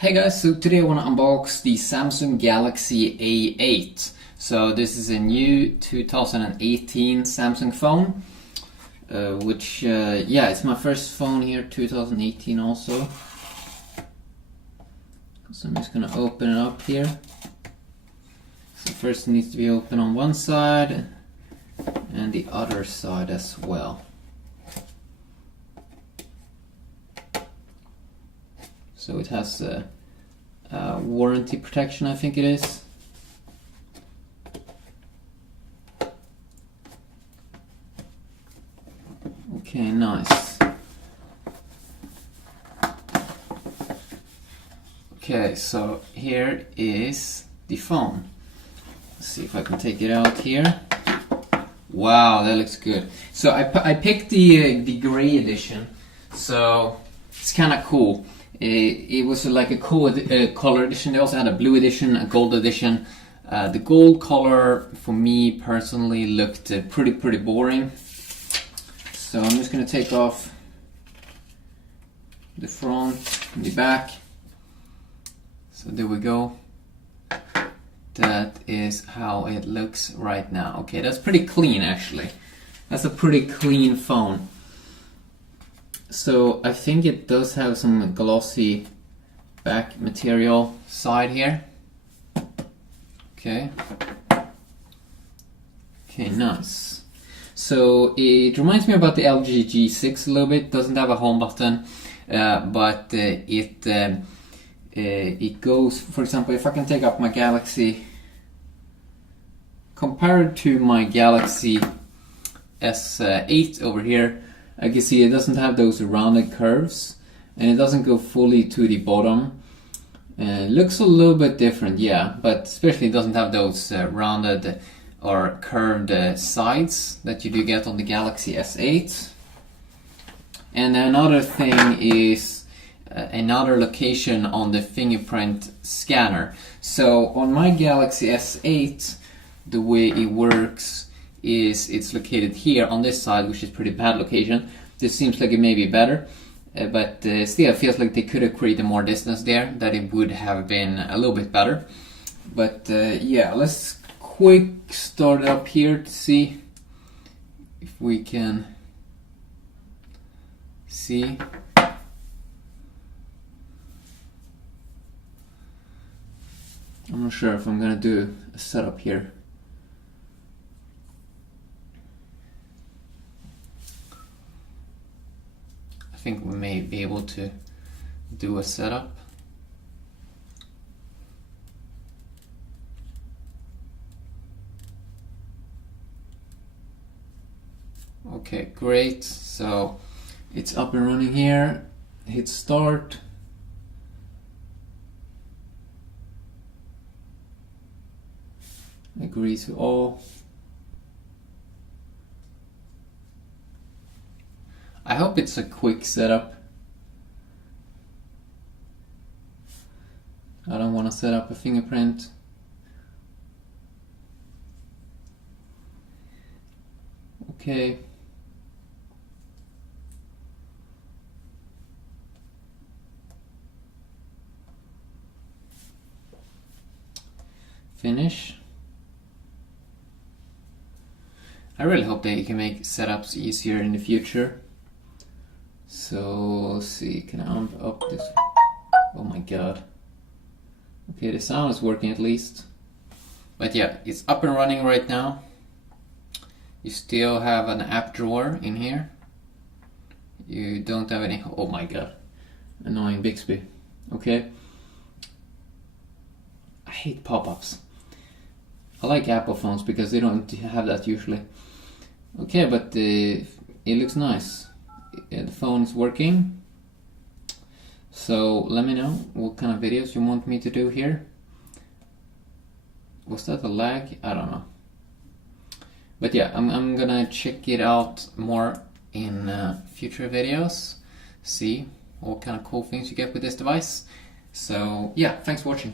Hey guys, so today I want to unbox the Samsung Galaxy A8. So this is a new 2018 Samsung phone, yeah, it's my first phone here, 2018 also. So I'm just gonna open it up here. So first it needs to be open on one side and the other side as well. So it has a warranty protection, I think it is. Okay, nice. Okay, so here is the phone. Let's see if I can take it out here. Wow, that looks good. So I picked the gray edition, so it's kind of cool. It was like a cool color edition. They also had a blue edition, a gold edition. The gold color, for me personally, looked pretty boring. So I'm just going to take off the front and the back. So there we go. That is how it looks right now. Okay, that's pretty clean actually. That's a pretty clean phone. So I think it does have some glossy back material side here. Okay. Okay, nice. So it reminds me about the LG G6 a little bit. Doesn't have a home button, but it goes, for example, if I can take up my Galaxy, compared to my Galaxy S8 over here, I can see it doesn't have those rounded curves, and it doesn't go fully to the bottom. It looks a little bit different, yeah, but especially it doesn't have those rounded or curved sides that you do get on the Galaxy S8. And another thing is another location on the fingerprint scanner. So on my Galaxy S8, the way it works is it's located here on this side, which is pretty bad location. This seems like it may be better, but still it feels like they could have created more distance there, that it would have been a little bit better. But yeah, let's quick start up here to see if we can see. I'm not sure if I'm gonna do a setup here. I think we may be able to do a setup. Okay, great. So it's up and running here. Hit start. Agree to all. I hope it's a quick setup. I don't want to set up a fingerprint. Okay. Finish. I really hope that you can make setups easier in the future. So let's see, can I amp up this? Oh my god. Okay, the sound is working at least. But yeah, it's up and running right now. You still have an app drawer in here. You don't have any, oh my god. Annoying Bixby. Okay. I hate pop-ups. I like Apple phones because they don't have that usually. Okay, but it looks nice. The phone is working. So let me know what kind of videos you want me to do here. Was that a lag? I don't know. But yeah, I'm gonna check it out more in future videos. See what kind of cool things you get with this device. So yeah, thanks for watching.